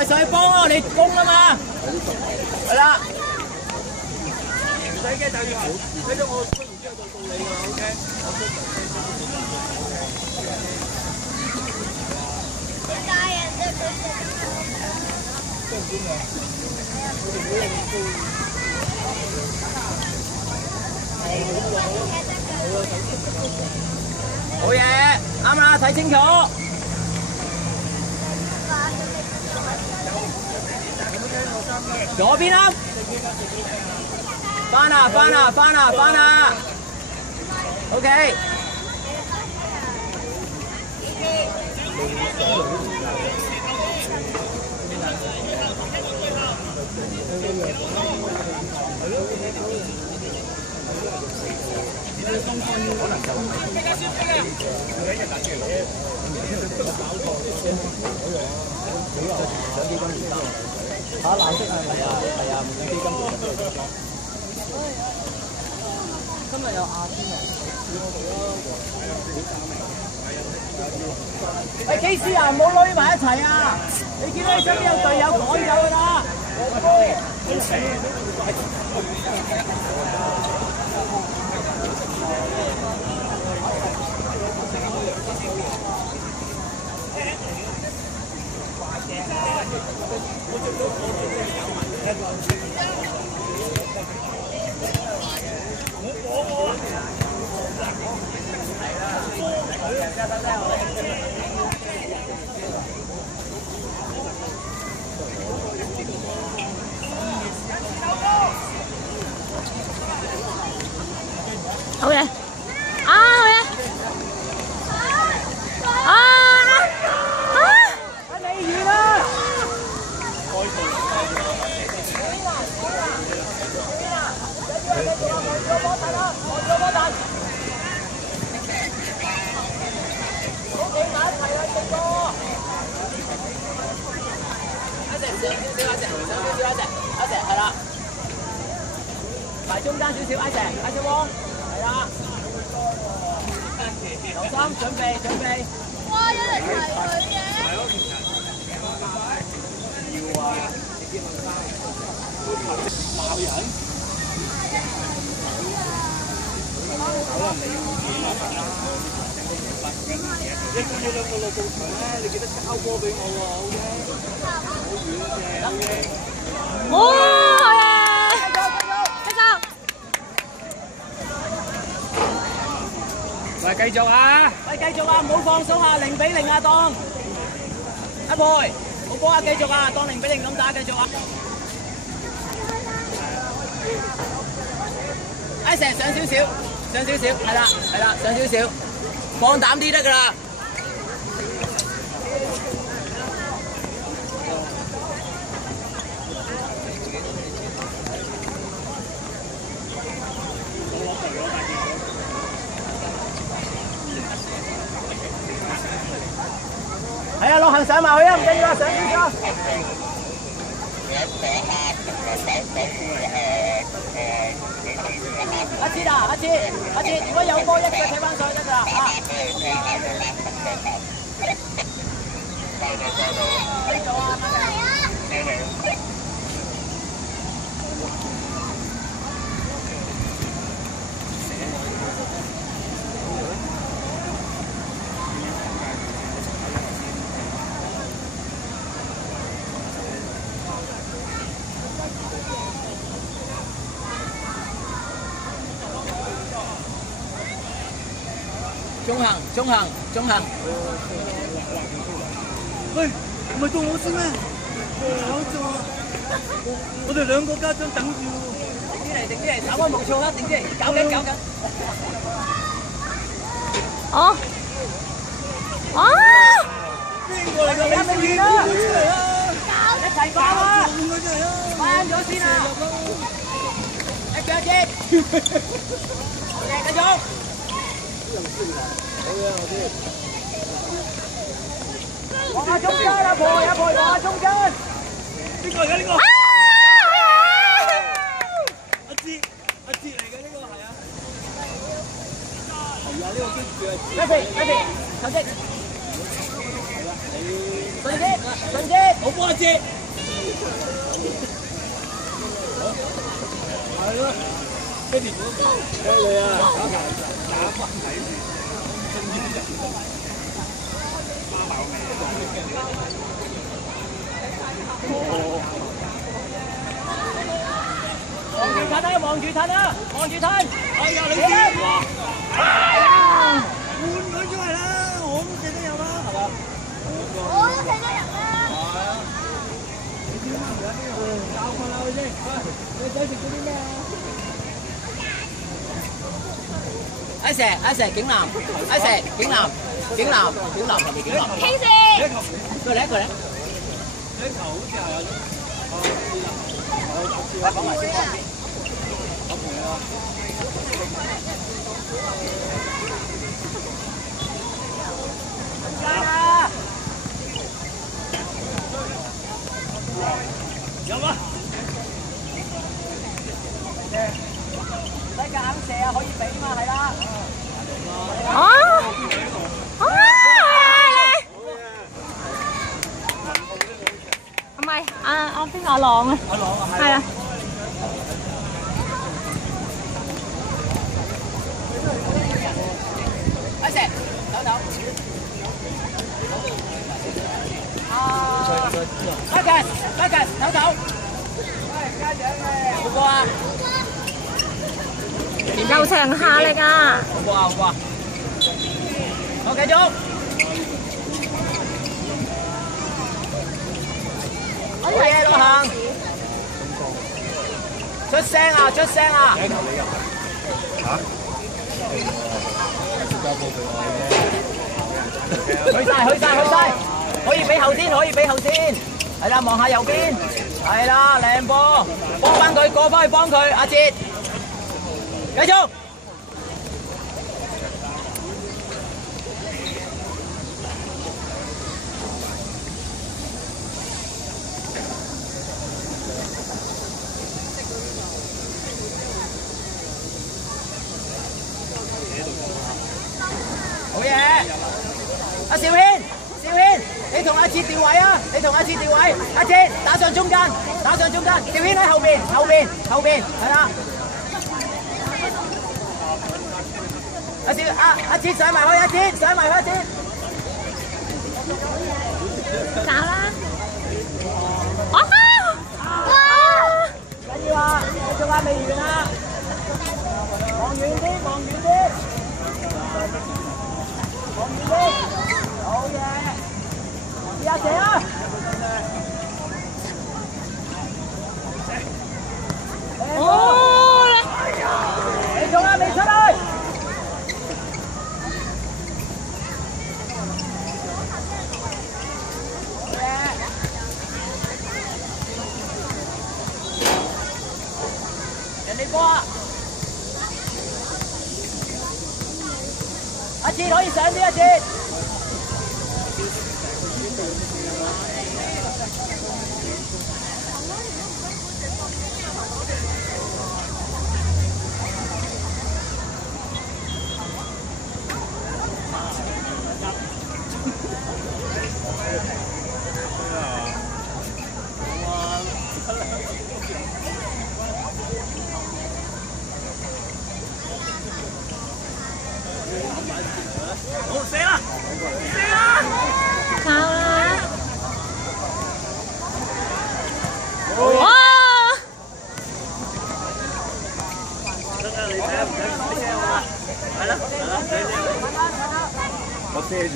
喂，上去幫咯，你攻啊嘛，係啦。唔使驚，就要睇到我攻完之後就到你㗎啦 ，OK。大人的不是。好嘢，啱啦，睇清楚。左邊啦，翻啊翻啊翻啊翻啊 ，OK。嚇藍色係咪啊？係啊，基金會今日有亞天啊！喂，K C啊，唔好攏埋一齊啊！你見到你身邊有隊友趕走㗎啦！好嘢！啊，好嘢！未完啊！係啦，埋中間少少，阿石汪，係啦，留心，準備。哇！有人提佢嘅。要啊！爆人。一個兩個落到場咧，你記得交波俾我喎 ，OK？ 好遠嘅 ，OK？ 好嘢！繼續。喂，繼續啊！喂，繼續啊！唔好放鬆啊！0-0啊，當一倍，好波啊！繼續啊，當0-0咁打，繼續啊！一成上少少，係啦，上少少，放膽啲得㗎啦！係啊，落行上埋去啊，唔緊要啊，上少少。阿哲，如果有波一腳踢翻上去得㗎啦嚇。呢度啊，中行。喂，唔係到我先咩？搞錯啊！我哋兩個家長等住喎。定啲嚟，稍安毋躁啦，定啲嚟，搞緊。哦。邊個嚟㗎？你未見到佢出嚟啊！一齊搞啊！換佢出嚟啊！翻咗先啊！一腳先。繼續。往下中間啊，婆，往下中間。邊個嚟㗎？呢個？阿哲嚟嘅呢個係啊。係啊，呢個跟住啊。跟住，球擊。順啲，好波幫阿姐。係咯，跟住有你啊，打翻睇住。望住吞啊！望住吞啊！望住吞！哎呀，你先！換佢出嚟啦！我都射得入啦，係嘛？我都射得入啦。係啊！你知啦，而家呢個教訓下佢先。喂，你仔食咗啲咩啊？阿石，景南，阿石，景南，係咪景南？傾先。過嚟，過嚟。呢球好似係有講埋先。有啊！唔使夾硬射啊，可以俾嘛，係啦。唔係阿邊個阿朗啊？阿朗啊，係啊。阿石，走。Lucas，走。喂，家長嘅，好過啊！又長下力啊！好過。好，繼續。好嘢，陸行。出聲啊！嚇？去晒，可以俾後先，係啦，望下右邊，係啦，靚波，幫翻佢，過翻去幫佢，阿哲，繼續。好嘢！阿兆軒，你同阿哲調位啊！阿哲打上中間，兆軒喺後邊，係啦。阿哲上埋去，搞啦！緊要啊！仲係未完啊！望遠啲。好嘢！試下射啊！你仲未出去？人哋波啊！阿哲可以上啲，阿哲。好，射啦！搞啦！哇！我遮住。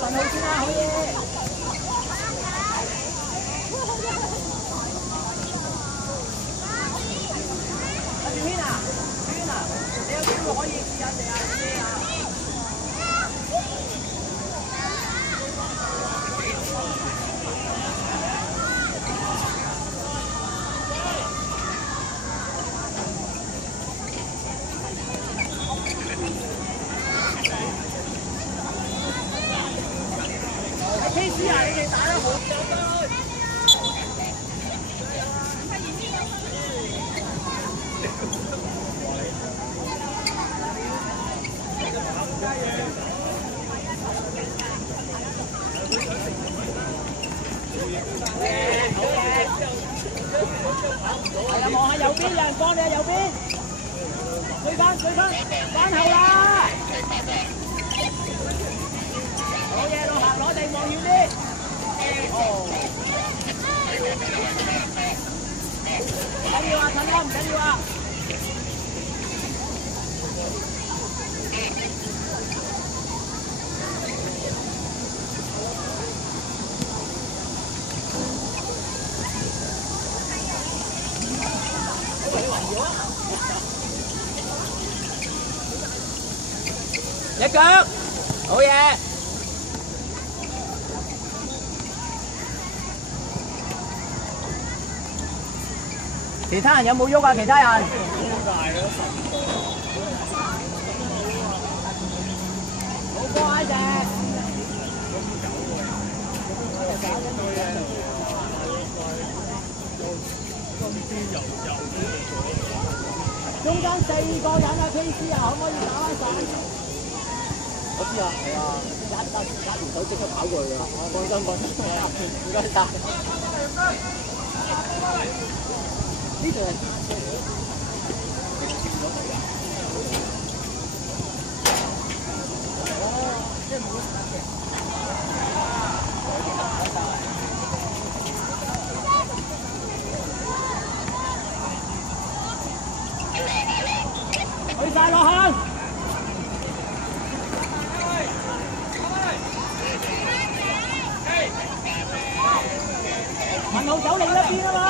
運氣先啦，好嘢！阿小軒啊，你有機會可以試下射下車啊！打得好走係啊，望下右邊，有人幫你啊，右邊，追翻，翻後啦！攞嘢落下，攞地望遠啲。哦，唔緊要啊，陳哥唔緊要啊。一腳，好嘢！其他人有冇喐啊？其他人？好乖隻。中間4個人啊，KC啊，可唔可以打翻散？我知啊，係啊，揸條手即刻跑過去啊！放心，唔該晒。呢度即係冇得嘅。去晒落行。文豪走另一邊啊嘛！